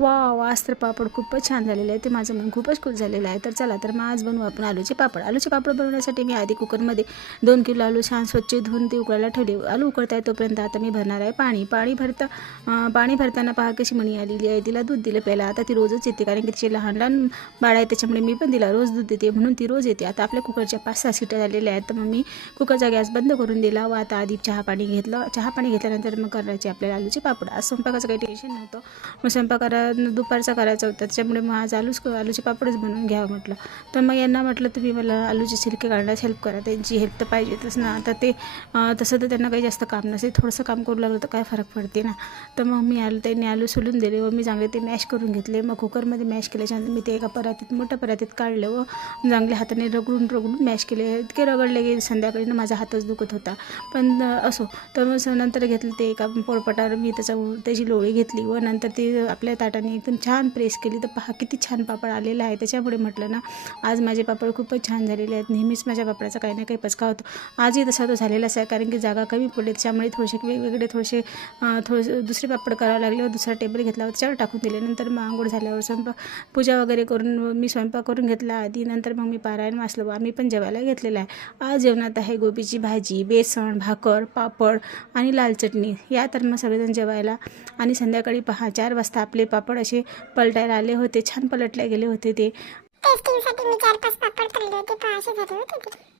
Wow, आज तर पापड खूपच छान झालेले आहे. ते माझं मन खूपच खुश झालेलं आहे. तर चला तर मग आज बनवू आपण आलूचे पापड. आलूचे पापड बनवण्यासाठी मी आधी कुकरमध्ये 2 किलो आलू छान स्वच्छ धुवून ते उकळायला ठेवले. आलू उकळत आहे तोपर्यंत आता मी भरणार आहे पाणी. पाणी भरताना पहा कशी मणी आलेली आहे. तिला दूध दिलं पहिला. आता ती रोजच येते कारण की तिचे लहान लहान बाळ आहे, त्याच्यामुळे मी पण तिला रोज दूध देते म्हणून ती रोज येते. आता आपल्या कुकरच्या 5-6 शिट्या झालेल्या आहेत. तर मग मी कुकरचा गॅस बंद करून दिला व आता आधी चहा पाणी घेतल्यानंतर मग करायचे आपल्याला आलूचे पापड. आज स्वयंपाकाचं काही टेन्शन नव्हतं. मग स्वयंपाक दुपारचा करायचा होता, त्याच्यामुळे मग आज आलूचे पापडच बनवून घ्यावं म्हटलं. तर मग यांना म्हटलं तुम्ही मला आलूचे छिलके काढण्यास हेल्प करा. त्यांची हेल्प तर पाहिजेतच ना. आता ते तसं तर त्यांना काही जास्त काम नसते, थोडंसं काम करू लागलं तर काय फरक पडते ना. तर मग त्यांनी आलू सोलून दिले व मी चांगले ते मॅश करून घेतले. मग कुकरमध्ये मॅश केल्याच्यानंतर मी ते एका मोठ्या परातीत काढलं व चांगले हाताने रगडून मॅश केले. इतके रगडले की संध्याकाळी ना माझा हातच दुखत होता. पण असो, तर मग नंतर घेतलं ते एका पोळपाटावर मी त्याची लोळी घेतली व नंतर ती आपल्या ताटाने एकदम छान प्रेस केली. तर पहा किती छान पापड आलेला आहे. त्याच्यामुळे म्हटलं ना आज माझे पापड खूपच छान झालेले आहेत. नेहमीच माझ्या पापडाचा काही ना काही पचका होतो. आजही तसा तो झालेलाच आहे कारण की जागा कमी पडली, त्याच्यामुळे थोडेसे दुसरे पापड करावे लागले व दुसरा टेबल घेतला व त्याच्यावर टाकून दिले. नंतर मग आंघोळ झाल्यावर पूजा वगैरे करून मी स्वयंपाक करून घेतला आधी. नंतर मग मी पारायण वाचलं व आम्ही पण जेवायला घेतलेलं आहे. आज जेवणात आहे गोबीची भाजी, बेसन, भाकर, पापड आणि लाल चटणी. या तर मग सगळेजण जेवायला. आणि संध्याकाळी 4 वाजता आपले पापड असे पलटायला आले होते, छान पलटले गेले होते. ते टेस्टिंगसाठी मी 4-5 पापड तळले होते, पहा असे झाले होते ते.